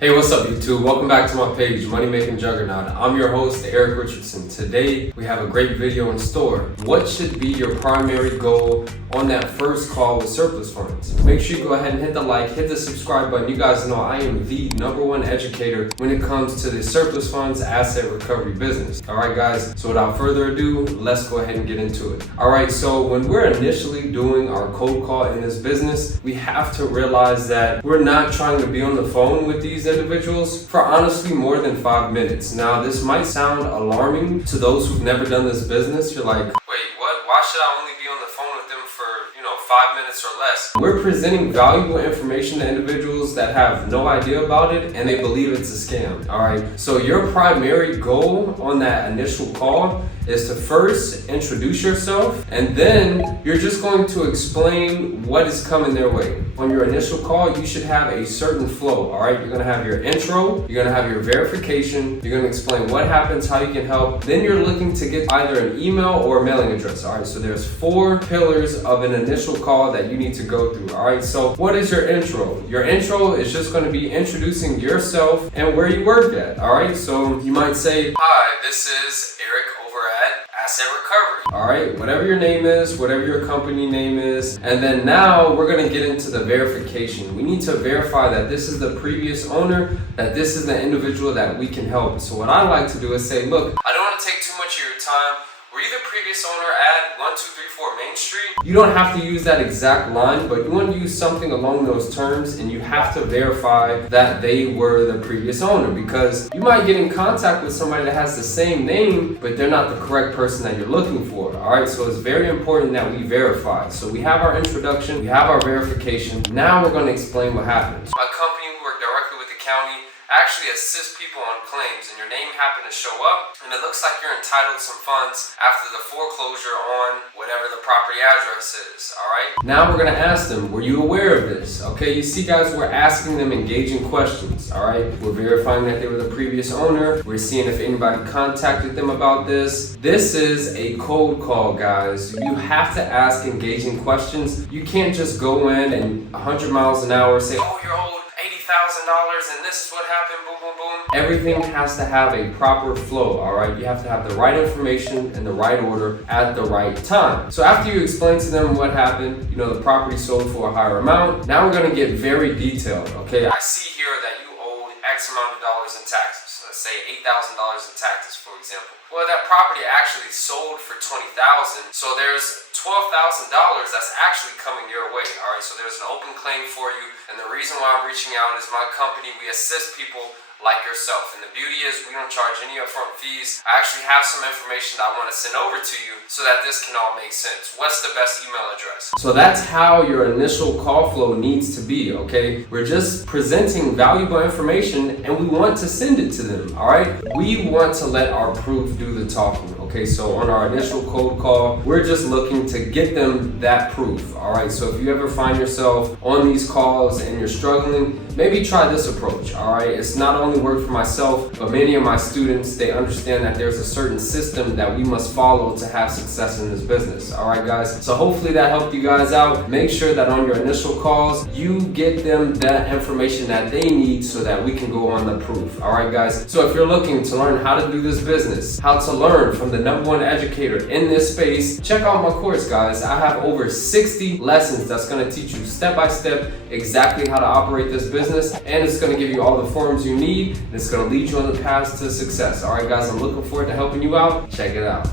Hey, what's up YouTube? Welcome back to my page, Money Making Juggernaut. I'm your host, Eric Richardson. Today, we have a great video in store. What should be your primary goal on that first call with surplus funds? Make sure you go ahead and hit the like, hit the subscribe button. You guys know I am the #1 educator when it comes to the surplus funds asset recovery business. All right, guys, so without further ado, let's go ahead and get into it. All right, so when we're initially doing our cold call in this business, we have to realize that we're not trying to be on the phone with these individuals for honestly more than 5 minutes. Now, this might sound alarming to those who've never done this business. You're like, wait, what? Why should I only be on the phone with them for, 5 minutes or less? We're presenting valuable information to individuals that have no idea about it and they believe it's a scam. All right, so your primary goal on that initial call is to first introduce yourself, and then you're just going to explain what is coming their way. On your initial call, you should have a certain flow. All right, you're gonna have your intro, you're gonna have your verification, you're gonna explain what happens, how you can help. Then you're looking to get either an email or a mailing address. All right, so there's 4 pillars of an initial call that you need to go through. All right, so what is your intro? Your intro is just going to be introducing yourself and where you work at. All right, so you might say, hi, this is Eric over at Asset Recovery. All right, whatever your name is, whatever your company name is. And then now we're going to get into the verification. We need to verify that this is the previous owner, that this is the individual that we can help. So what I like to do is say, look, I don't want to take too much of your time. Were you the previous owner at 1234 Main Street? You don't have to use that exact line, but you want to use something along those terms, and you have to verify that they were the previous owner, because you might get in contact with somebody that has the same name, but they're not the correct person that you're looking for. All right, so it's very important that we verify. So we have our introduction, we have our verification. Now we're going to explain what happens. My company, we work directly with the county, actually assist people on claims, and your name happened to show up, and it looks like you're entitled to some funds after the foreclosure on whatever the property address is. All right, now we're going to ask them, were you aware of this? Okay, you see guys, we're asking them engaging questions. All right, we're verifying that they were the previous owner. We're seeing if anybody contacted them about this. This is a cold call, guys. You have to ask engaging questions. You can't just go in and 100 miles an hour say, oh, you're old $80,000 and this is what happened, boom, boom, boom. Everything has to have a proper flow, all right? You have to have the right information in the right order at the right time. So after you explain to them what happened, the property sold for a higher amount, now we're gonna get very detailed, okay? I see here that you owed X amount of dollars in taxes. Let's say $8,000 in taxes, for example. Well, that property actually sold for $20,000, so there's $12,000 that's actually coming your way. All right, so there's an open claim for you, and the reason why I'm reaching out is my company, we assist people like yourself, and the beauty is we don't charge any upfront fees. I actually have some information that I want to send over to you so that this can all make sense. What's the best email address? So that's how your initial call flow needs to be, okay? We're just presenting valuable information and we want to send it to them, all right? We want to let our proof do the talking, okay? So on our initial cold call, we're just looking to get them that proof, all right? So if you ever find yourself on these calls and you're struggling, maybe try this approach, all right? It's not only worked for myself, but many of my students, they understand that there's a certain system that we must follow to have success in this business, all right, guys? So hopefully that helped you guys out. Make sure that on your initial calls, you get them that information that they need so that we can go on the proof, all right, guys? So if you're looking to learn how to do this business, how to learn from the #1 educator in this space, check out my course, guys. I have over 60 lessons that's gonna teach you step by step exactly how to operate this business, and it's gonna give you all the forms you need, and it's gonna lead you on the path to success. All right, guys, I'm looking forward to helping you out. Check it out.